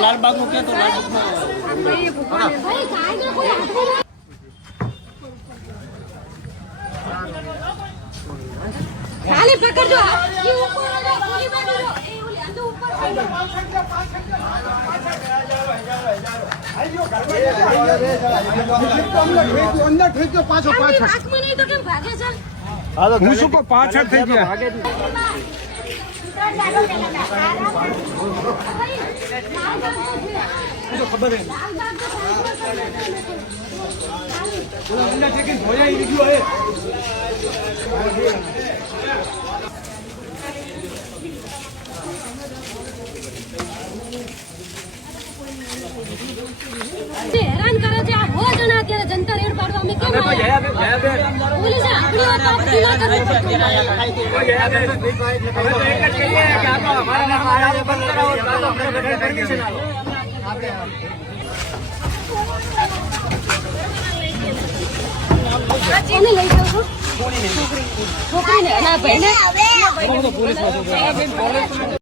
લાલબાગ નું કે તો ખાલી પકડજો એ ઉપર ગોલી મારજો એ ઓલી અંદર ઉપર અંદર ઠેક્યો પાછો આંખમાં નહીં તો કેમ ભાગે છે હું શું કહું પાછળ થઈ ગયા ભાગે ખબર હે અંદર ઠેકીને ભોયા ઈ ગયો હે હેરાન કરે છે આ હો જણા અત્યારે જનતા રેડ પાડવા અમે કેમ આવ્યા પોલીસ આપણી વાત આપણી ના કરવી પડતી હવે તો એક જ કહીએ કે આ તો અમારા બંધ કરાવો તો આપણે પરમિશન આપો કોને લઈ જાવ છો છોકરીને ના ભાઈને પોલીસ